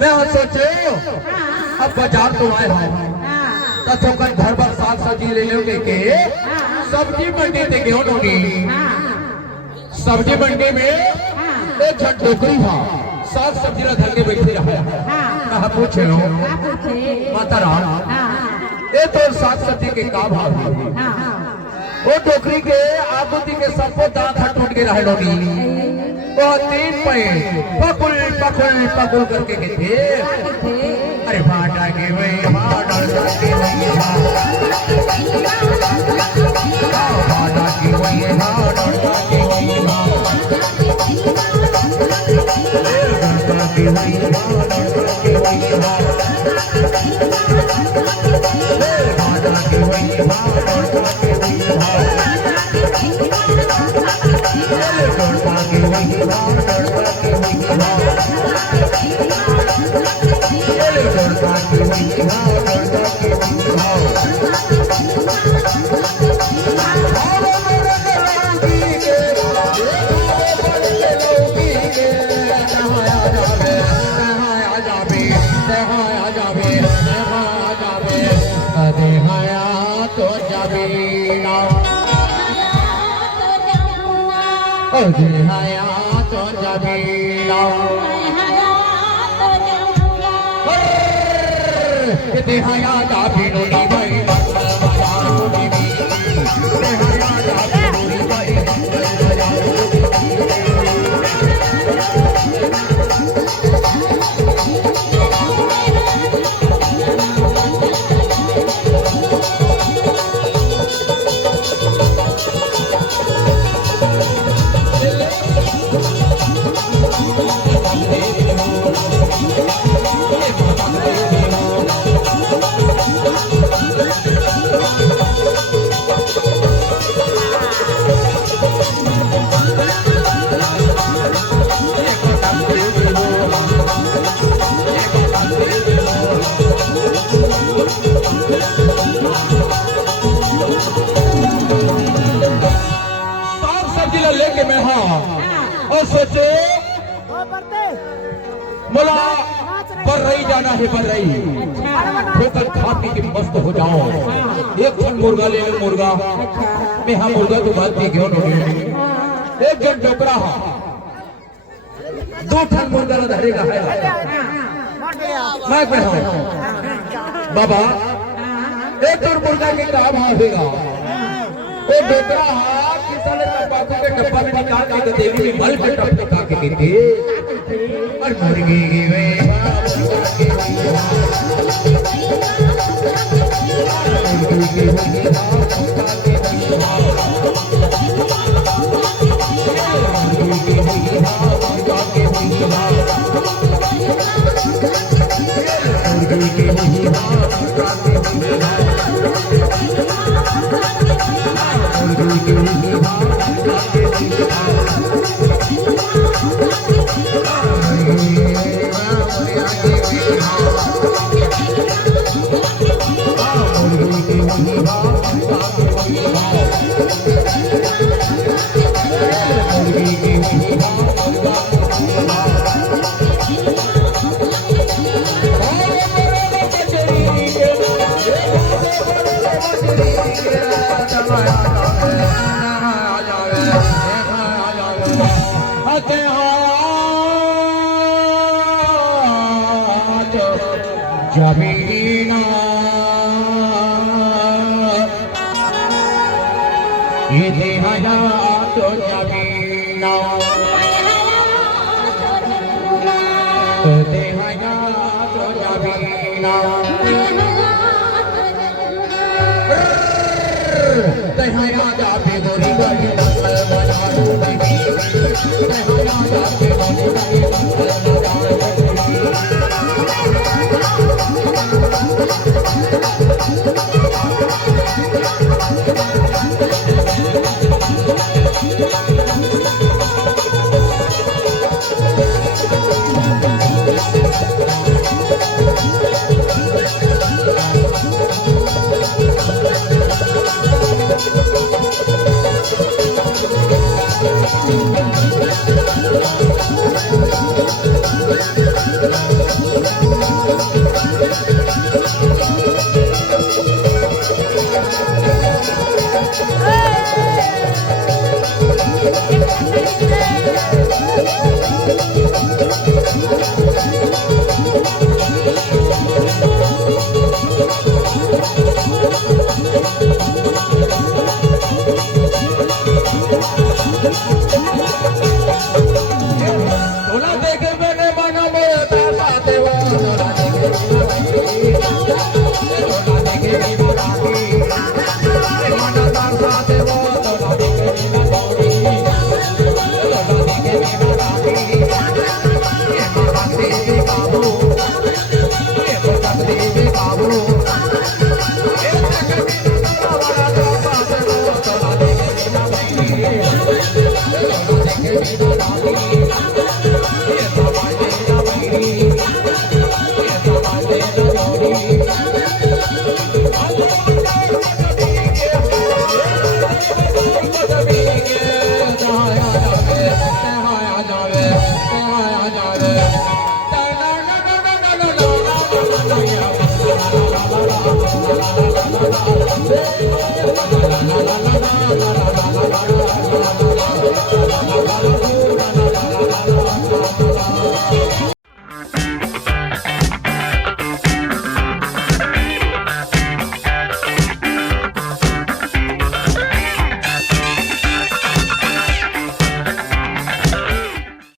मैं सोचे अब बाजार तो आए हैं तो घर पर साग सब्जी ले लोगे के सब्जी मंडी से क्यों होगी सब्जी मंडी में एक छठ टोकरी था साग सब्जी ला धर के बैठे रहा पूछे माता राम ये तो साग सब्जी के का भाव है वो टोकरी के आगुती के सबको दांत टूट के रहे लोगी वो 3 पैर पकुल पकुल पकुल करके के थे अरे भाटा के वही भाटा के वही भाटा के वही भाटा के वही भाटा के वही भाटा के वही भाटा के वही भाटा हया तो जबीला हया दा बिनोली भाई लेके मैं और सोचे मोला पर रही जाना है पर रही होकर खा पी के मस्त हो जाओ एक जन मुर्गा ले लो मुर्गा मैं हाँ मुर्गा तो बात की क्यों नहीं एक जन टोकरा हा 2 ठन मुर्गा ना धरेगा है मैं कहूँ बाबा एक और मुर्गा के काम आवेगा वो टोकरा हा के डब्बा में निकाल के देवी में मल पे टपका के देते और मुर्गी की वे जबीना ये हया तो जबीना ते हया तो जबीना ते हया जाबे गोरी गोरी नकल बना दो ते हया जाबे गोरी गोरी नकल बना la la la la